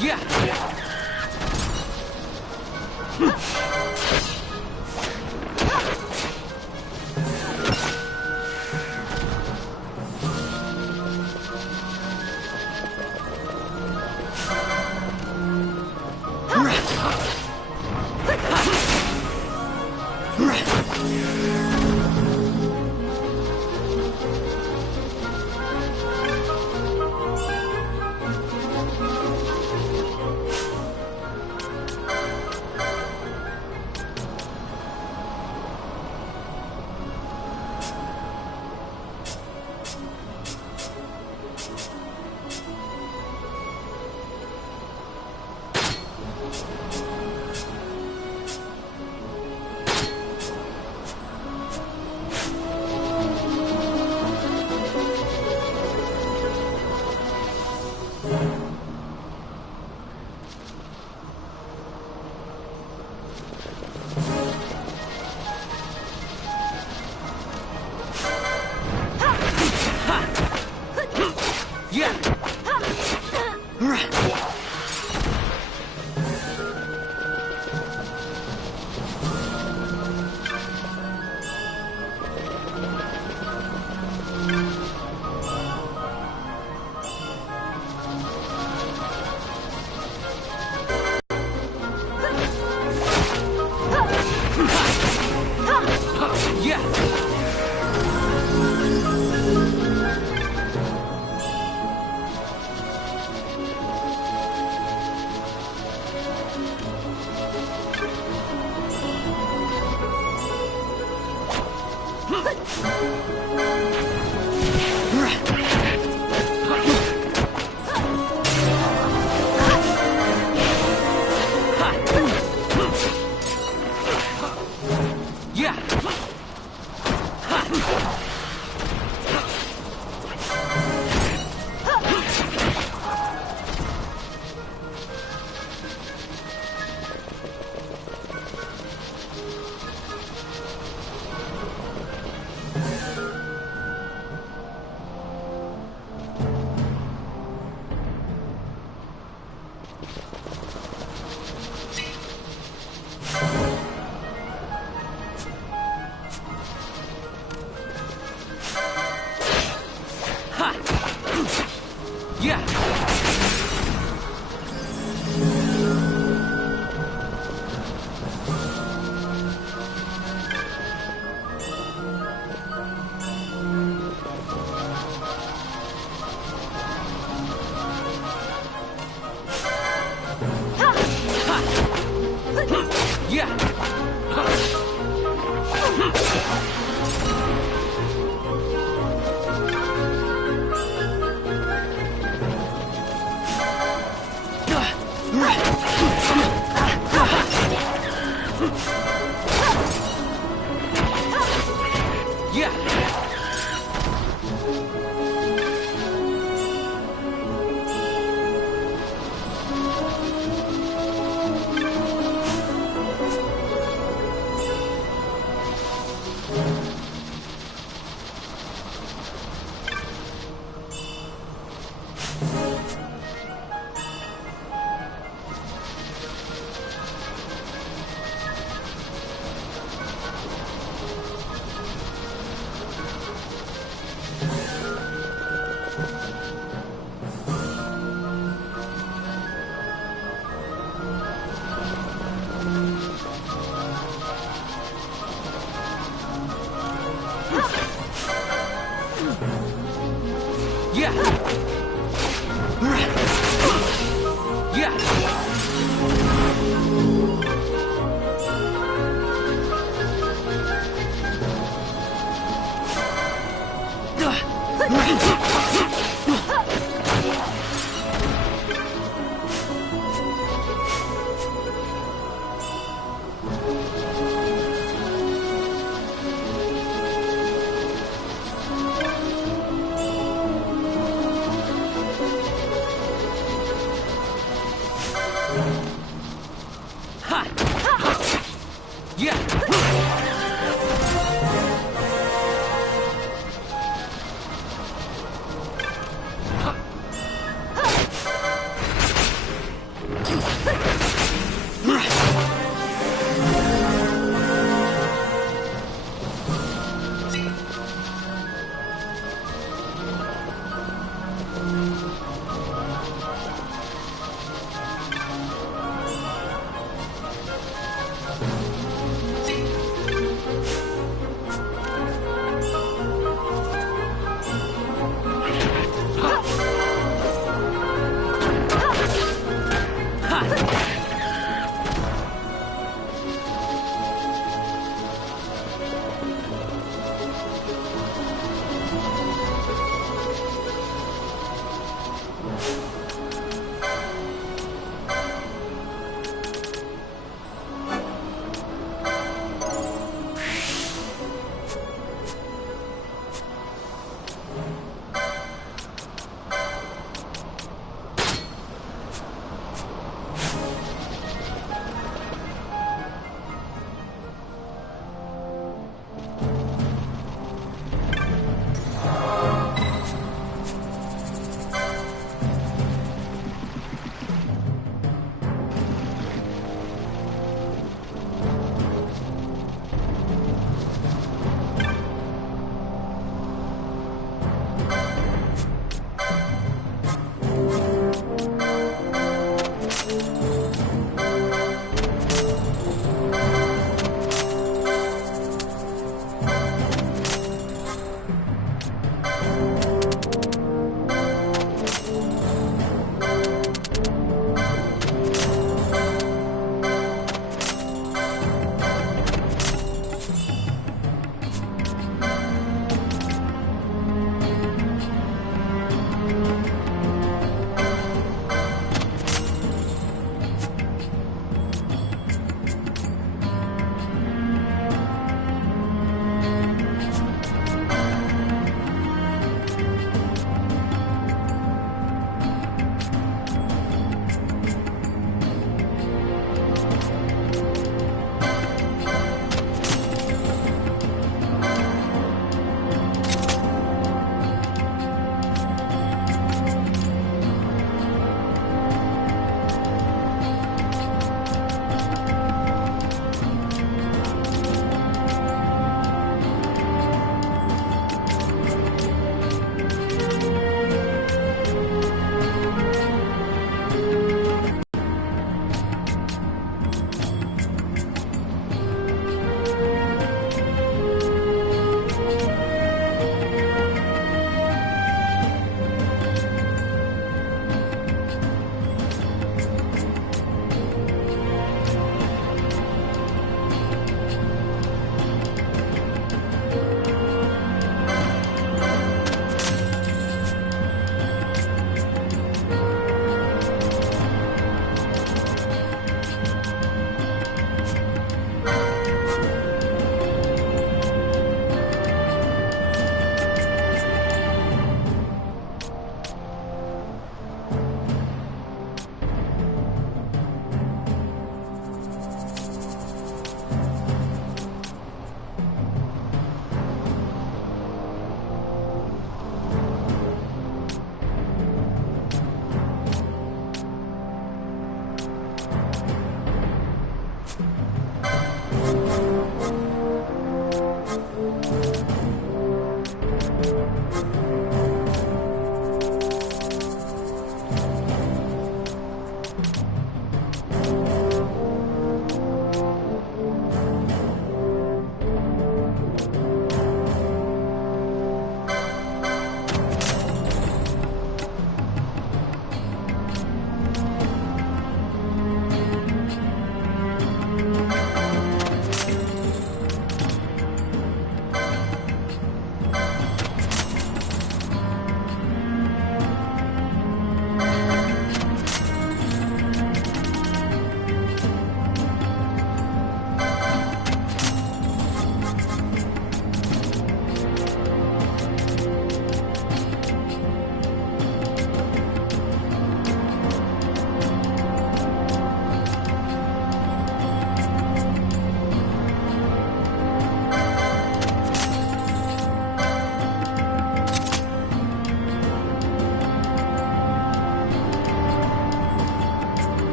Yeah.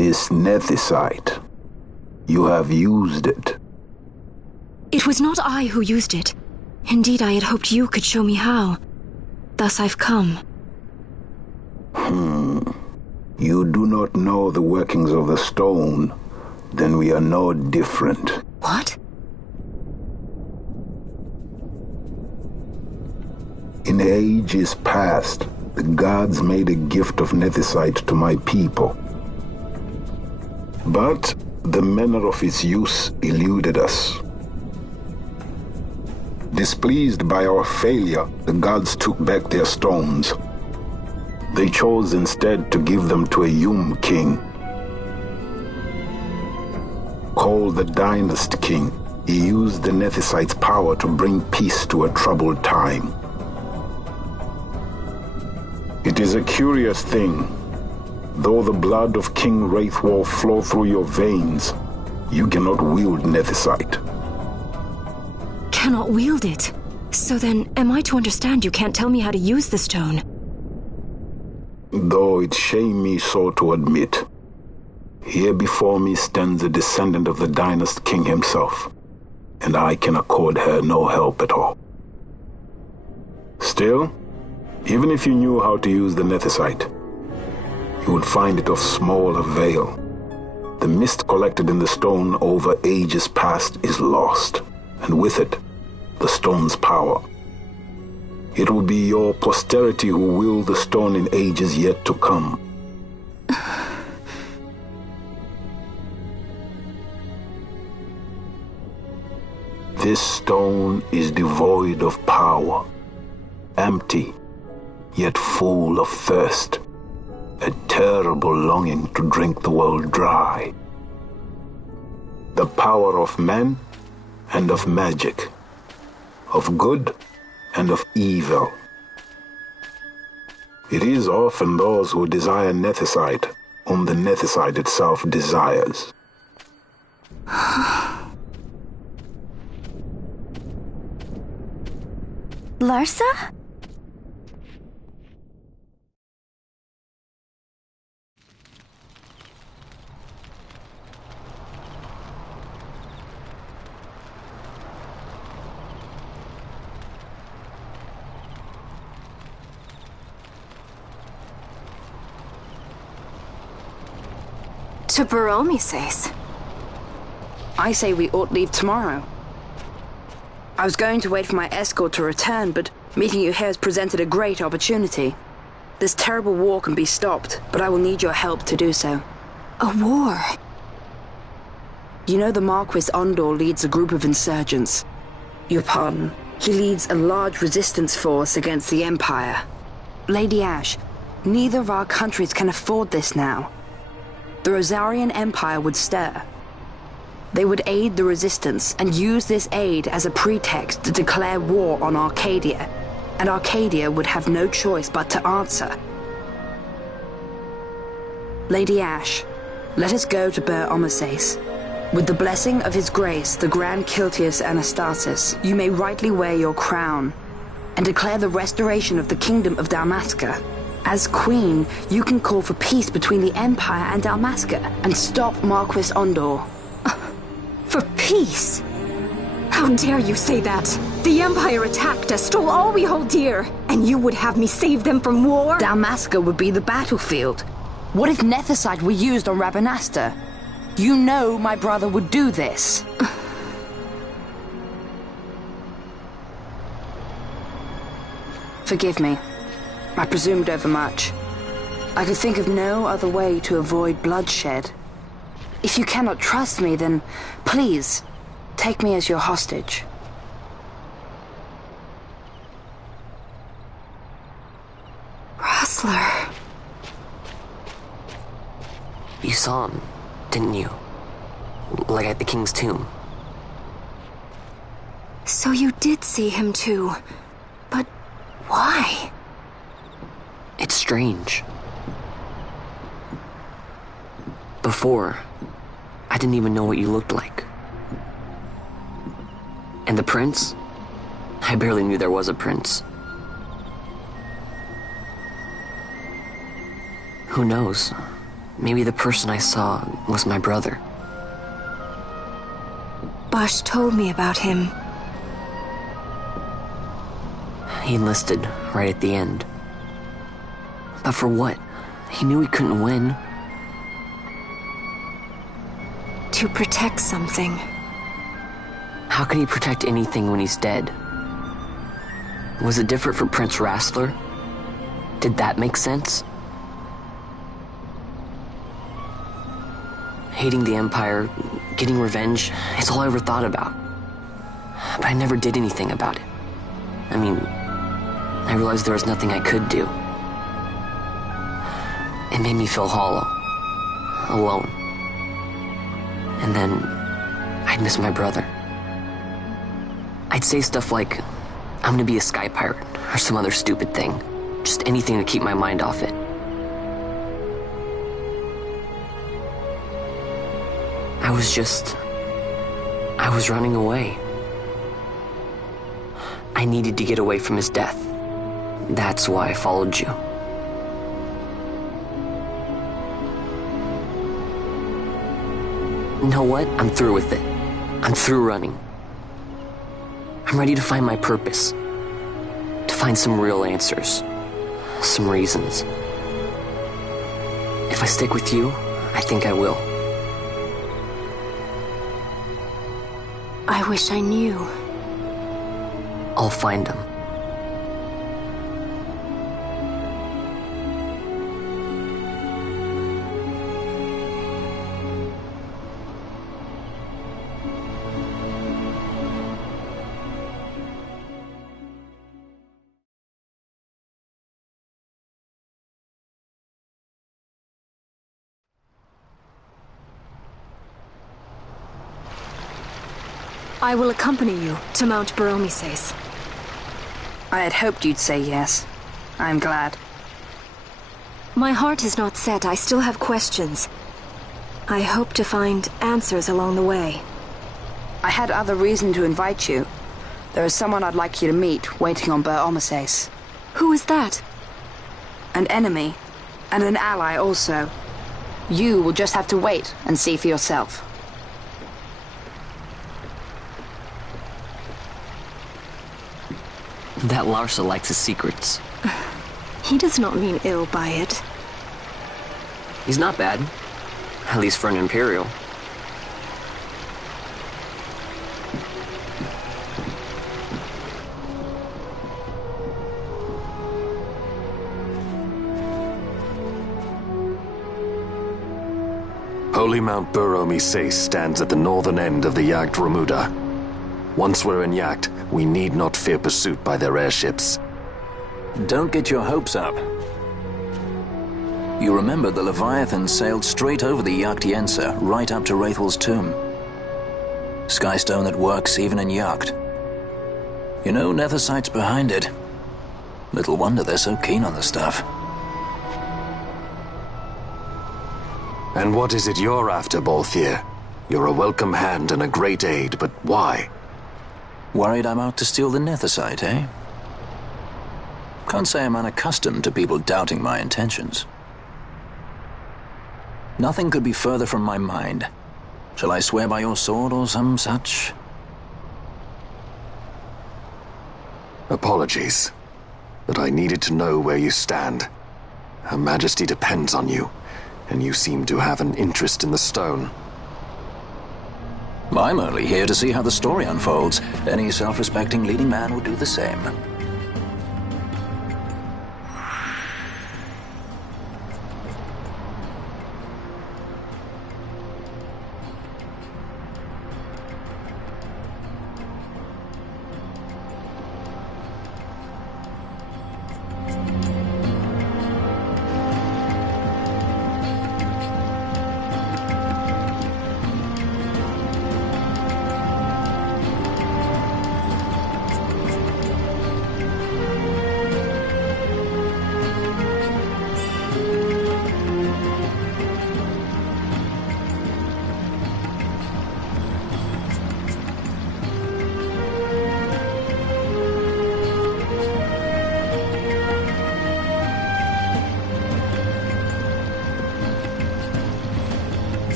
This nethicite. You have used it. It was not I who used it. Indeed, I had hoped you could show me how. Thus I've come. You do not know the workings of the stone. Then we are no different. What? In ages past, the gods made a gift of nethicite to my people. But the manner of its use eluded us. Displeased by our failure, the gods took back their stones. They chose instead to give them to a Yum king. Called the Dynast King, he used the nethicite's power to bring peace to a troubled time. It is a curious thing. Though the blood of King Wraithwolf flow through your veins, you cannot wield nethicite. Cannot wield it? So then, am I to understand you can't tell me how to use the stone? Though it shame me so to admit, here before me stands a descendant of the Dynast King himself, and I can accord her no help at all. Still, even if you knew how to use the nethicite, you would find it of small avail. The mist collected in the stone over ages past is lost, and with it, the stone's power. It will be your posterity who will the stone in ages yet to come. This stone is devoid of power, empty, yet full of thirst, a terrible longing to drink the world dry. The power of men and of magic, of good and of evil. It is often those who desire nethicite whom the nethicite itself desires. Larsa? To Baromi says. I say we ought leave tomorrow. I was going to wait for my escort to return, but meeting you here has presented a great opportunity. This terrible war can be stopped, but I will need your help to do so. A war? You know the Marquis Ondor leads a group of insurgents. Your pardon. He leads a large resistance force against the Empire. Lady Ash, neither of our countries can afford this now. The Rosarian Empire would stir. They would aid the resistance and use this aid as a pretext to declare war on Arcadia, and Arcadia would have no choice but to answer. Lady Ash, let us go to Ber Omases. With the blessing of His Grace, the Grand Kiltius Anastasis, you may rightly wear your crown and declare the restoration of the Kingdom of Dalmasca. As Queen, you can call for peace between the Empire and Dalmasca and stop Marquis Ondor. For peace? How dare you say that? The Empire attacked us, stole all we hold dear, and you would have me save them from war? Dalmasca would be the battlefield. What if nethicite were used on Rabanasta? You know my brother would do this. Forgive me. I presumed overmuch. I could think of no other way to avoid bloodshed. If you cannot trust me, then please, take me as your hostage. Rustler. You saw him, didn't you? Like at the King's tomb. So you did see him too. But why? It's strange. Before, I didn't even know what you looked like. And the prince? I barely knew there was a prince. Who knows? maybe the person I saw was my brother. Bosch told me about him. He enlisted right at the end. But for what? He knew he couldn't win. To protect something. How could he protect anything when he's dead? Was it different for Prince Rassler? Did that make sense? Hating the Empire, getting revenge, it's all I ever thought about. But I never did anything about it. I mean, I realized there was nothing I could do. It made me feel hollow, alone. And then I'd miss my brother. I'd say stuff like, I'm gonna be a sky pirate, or some other stupid thing. Just anything to keep my mind off it. I was running away. I needed to get away from his death. That's why I followed you. You know what? I'm through with it. I'm through running. I'm ready to find my purpose. To find some real answers. Some reasons. If I stick with you, I think I will. I wish I knew. I'll find them. I will accompany you to Mount Baromises. I had hoped you'd say yes. I'm glad. My heart is not set. I still have questions. I hope to find answers along the way. I had other reason to invite you. There is someone I'd like you to meet waiting on Baromises. Who is that? An enemy, and an ally also. You will just have to wait and see for yourself. That Larsa likes his secrets. He does not mean ill by it. He's not bad. At least for an Imperial. Holy Mount Baromises stands at the northern end of the Yacht Remuda. Once we're in Yacht, we need not fear pursuit by their airships. Don't get your hopes up. You remember the Leviathan sailed straight over the Yacht right up to Wraithel's tomb. Skystone that works even in Yacht. You know, Nethersight's behind it. Little wonder they're so keen on the stuff. And what is it you're after, Balthier? You're a welcome hand and a great aid, but why? Worried I'm out to steal the Nethersight, eh? Can't say I'm unaccustomed to people doubting my intentions. Nothing could be further from my mind. Shall I swear by your sword or some such? Apologies, but I needed to know where you stand. Her Majesty depends on you, and you seem to have an interest in the stone. I'm only here to see how the story unfolds. Any self-respecting leading man would do the same.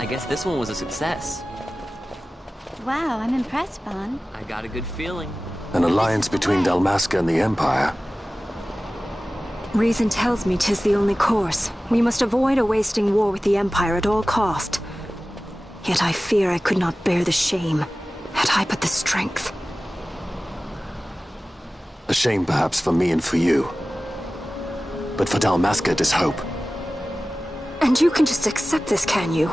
I guess this one was a success. Wow, I'm impressed, Vaughn. I got a good feeling. An alliance between Dalmasca and the Empire. Reason tells me 'tis the only course. We must avoid a wasting war with the Empire at all cost. Yet I fear I could not bear the shame, had I but the strength. A shame perhaps for me and for you. But for Dalmasca, 'tis hope. And you can just accept this, can you?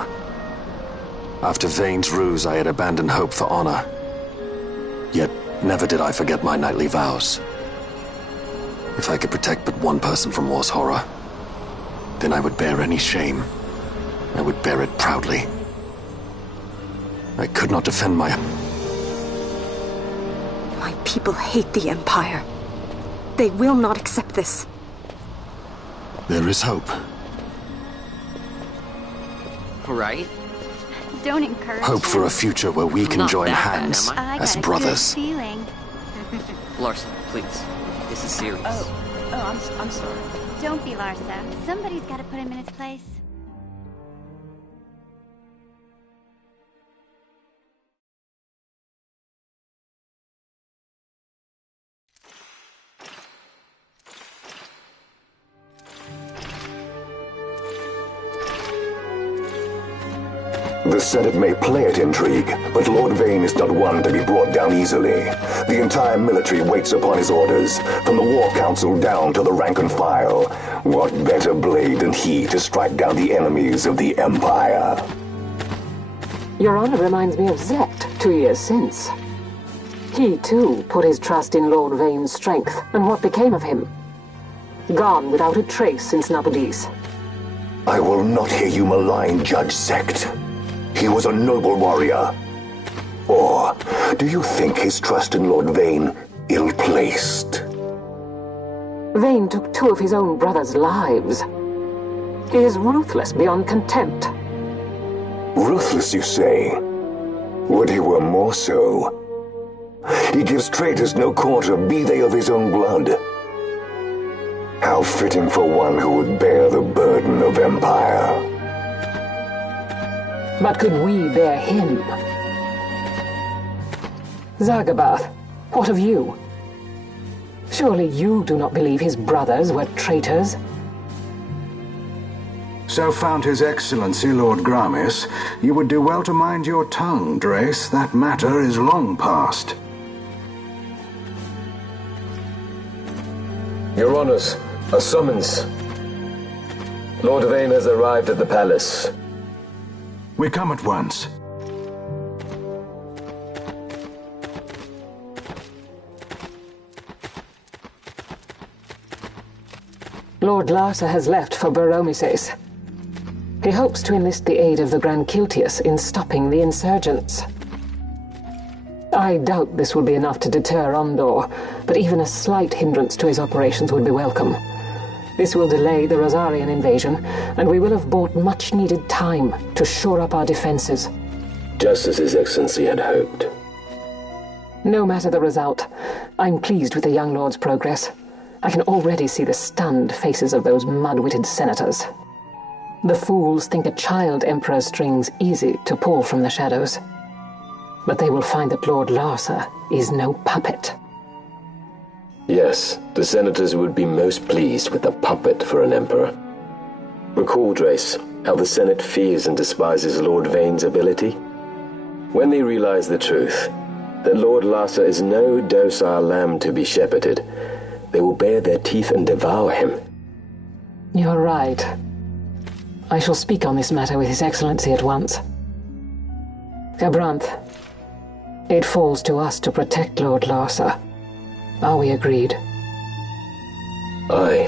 After Vane's ruse, I had abandoned hope for honor. Yet, never did I forget my knightly vows. If I could protect but one person from war's horror, then I would bear any shame. I would bear it proudly. I could not defend my... My people hate the Empire. They will not accept this. There is hope. Right? Don't encourage Hope for a future where we can Not join that bad, hands am I as got a brothers. good feeling. Larson, please. This is serious. I'm sorry. Don't be Larsa. Somebody's got to put him in his place. The Senate may play at intrigue, but Lord Vane is not one to be brought down easily. The entire military waits upon his orders, from the War Council down to the rank and file. What better blade than he to strike down the enemies of the Empire? Your Honor reminds me of Zect 2 years since. He, too, put his trust in Lord Vane's strength, and what became of him? Gone without a trace since Nabudis. I will not hear you malign Judge Zect. He was a noble warrior. Or do you think his trust in Lord Vane ill-placed? Vane took 2 of his own brothers' lives. He is ruthless beyond contempt. Ruthless, you say? Would he were more so. He gives traitors no quarter, be they of his own blood. How fitting for one who would bear the burden of empire. But could we bear him? Zagabath, what of you? Surely you do not believe his brothers were traitors? So found His Excellency Lord Gramis, you would do well to mind your tongue, Drace. That matter is long past. Your Honors, a summons. Lord Vane has arrived at the palace. We come at once. Lord Larsa has left for Baromises. He hopes to enlist the aid of the Grand Kiltius in stopping the insurgents. I doubt this will be enough to deter Ondor, but even a slight hindrance to his operations would be welcome. This will delay the Rosarian invasion, and we will have bought much-needed time to shore up our defenses. Just as His Excellency had hoped. No matter the result, I'm pleased with the young lord's progress. I can already see the stunned faces of those mud-witted senators. The fools think a child emperor's strings easy to pull from the shadows. But they will find that Lord Larsa is no puppet. Yes, the senators would be most pleased with a puppet for an emperor. Recall, Drace, how the Senate fears and despises Lord Vane's ability. When they realize the truth, that Lord Larsa is no docile lamb to be shepherded, they will bare their teeth and devour him. You're right. I shall speak on this matter with His Excellency at once. Gabranth, it falls to us to protect Lord Larsa. Are we agreed? Aye.